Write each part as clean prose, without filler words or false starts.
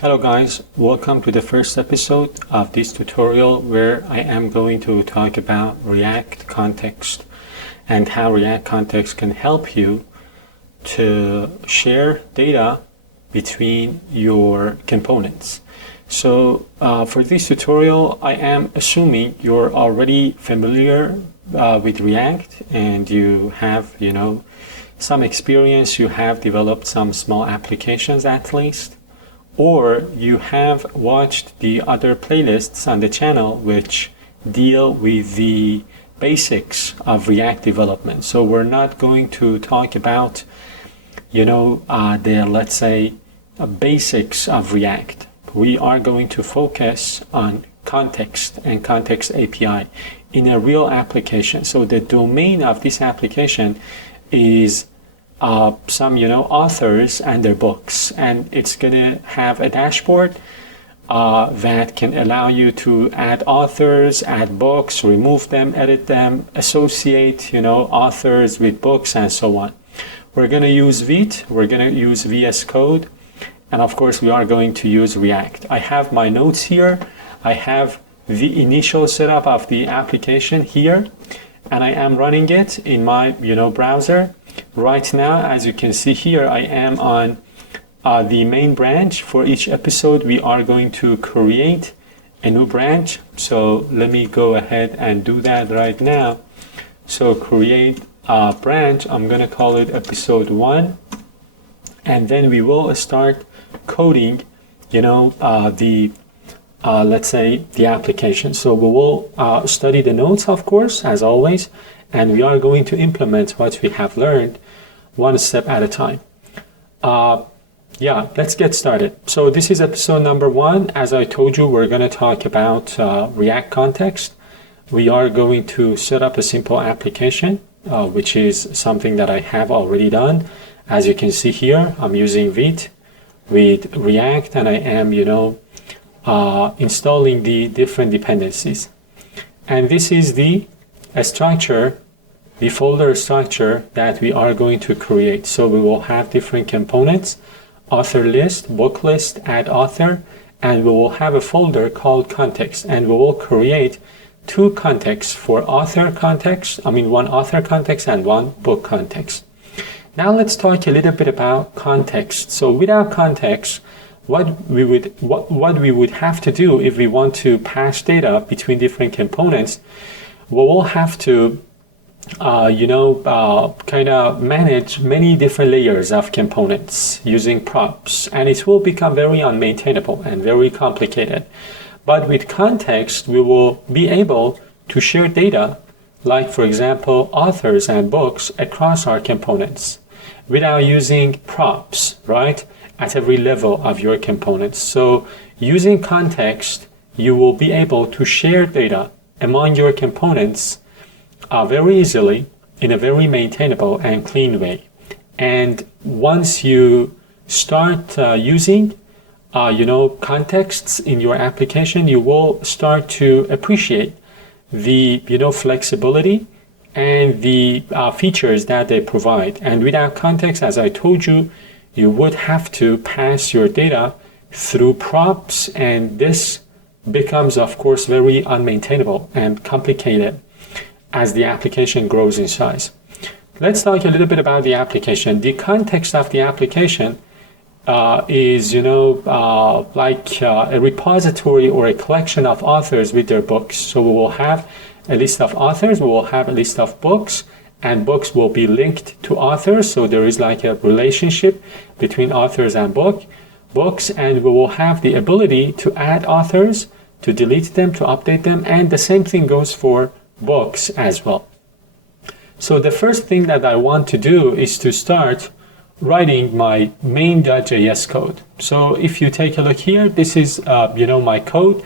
Hello guys, welcome to the first episode of this tutorial where I am going to talk about React Context and how React Context can help you to share data between your components. So for this tutorial, I am assuming you're already familiar with React and you have, some experience, you have developed some small applications at least, or you have watched the other playlists on the channel which deal with the basics of React development. So we're not going to talk about, let's say, basics of React. We are going to focus on context and context API in a real application. So the domain of this application is some authors and their books, and it's going to have a dashboard that can allow you to add authors, add books, remove them, edit them, associate authors with books, and so on. We're going to use Vite, we're going to use VS Code, and of course we are going to use React. I have my notes here. I have the initial setup of the application here, and I am running it in my browser. Right now, as you can see here, I am on the main branch. For each episode, we are going to create a new branch. So let me go ahead and do that right now. So create a branch. I'm going to call it episode 1. And then we will start coding, let's say the application. So we will study the notes, of course, as always. And we are going to implement what we have learned one step at a time. Let's get started. So this is episode number 1. As I told you, we're going to talk about React Context. We are going to set up a simple application, which is something that I have already done. As you can see here, I'm using Vite with React, and I am, installing the different dependencies. And this is the structure, the folder structure that we are going to create. So we will have different components: author list, book list, add author, and we will have a folder called context, and we will create 2 contexts for author context, one author context and 1 book context. Now let's talk a little bit about context. So without context, what we would have to do if we want to pass data between different components, we will have to manage many different layers of components using props, and it will become very unmaintainable and very complicated. But with context, we will be able to share data, like for example authors and books, across our components without using props, right, at every level of your components. So using context, you will be able to share data among your components very easily in a very maintainable and clean way. And once you start using contexts in your application, you will start to appreciate the flexibility and the features that they provide. And without context, as I told you, you would have to pass your data through props, and this becomes, of course, very unmaintainable and complicated as the application grows in size. Let's talk a little bit about the application. The context of the application is, like a repository or a collection of authors with their books. So we will have a list of authors, we will have a list of books, and books will be linked to authors. So there is like a relationship between authors and books, and we will have the ability to add authors, to delete them, to update them, and the same thing goes for books as well. So the first thing that I want to do is to start writing my main.js code. So if you take a look here, this is my code.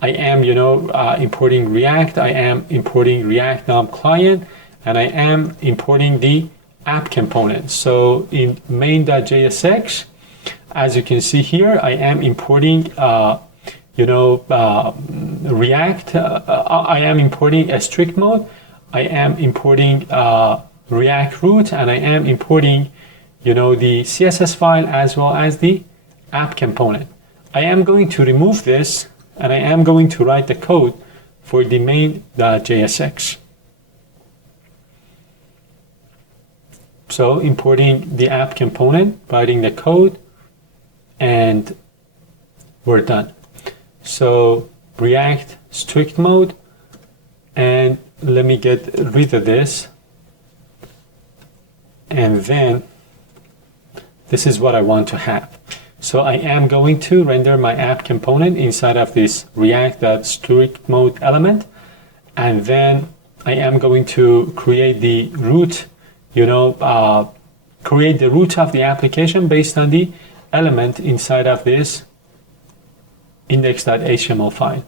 I am importing React, I am importing React Native Client, and I am importing the app component. So in main.jsx, as you can see here, I am importing React, I am importing a strict mode, I am importing React root, and I am importing the CSS file as well as the app component. I am going to remove this and I am going to write the code for the main.jsx. So importing the app component, writing the code, and we're done. So React strict mode, and let me get rid of this, and then this is what I want to have. So I am going to render my app component inside of this React.strict mode element, and then I am going to create the root, create the root of the application based on the element inside of this index.html file.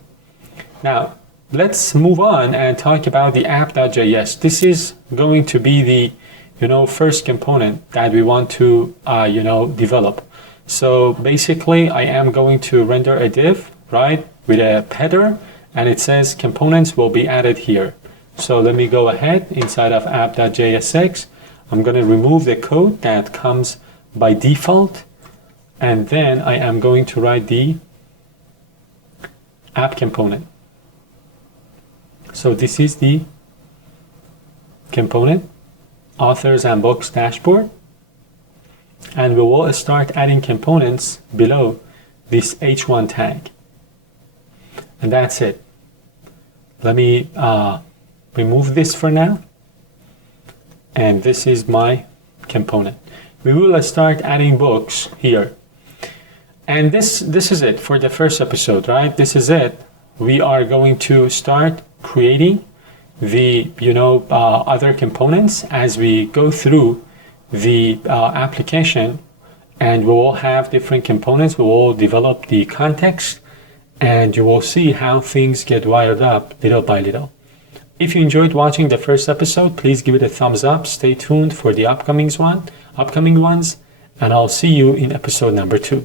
Now, let's move on and talk about the app.js. This is going to be the first component that we want to develop. So basically, I am going to render a div, right, with a header, and it says components will be added here. So let me go ahead inside of app.jsx. I'm going to remove the code that comes by default, and then I am going to write the app component. So this is the component, authors and books dashboard, and we will start adding components below this h1 tag. And that's it. Let me remove this for now. And this is my component. We will start adding books here. And this is it for the first episode, right? This is it. We are going to start creating the other components as we go through the application, and we will have different components. We will develop the context, and you will see how things get wired up little by little. If you enjoyed watching the first episode, please give it a thumbs up. Stay tuned for the upcoming ones, and I'll see you in episode number 2.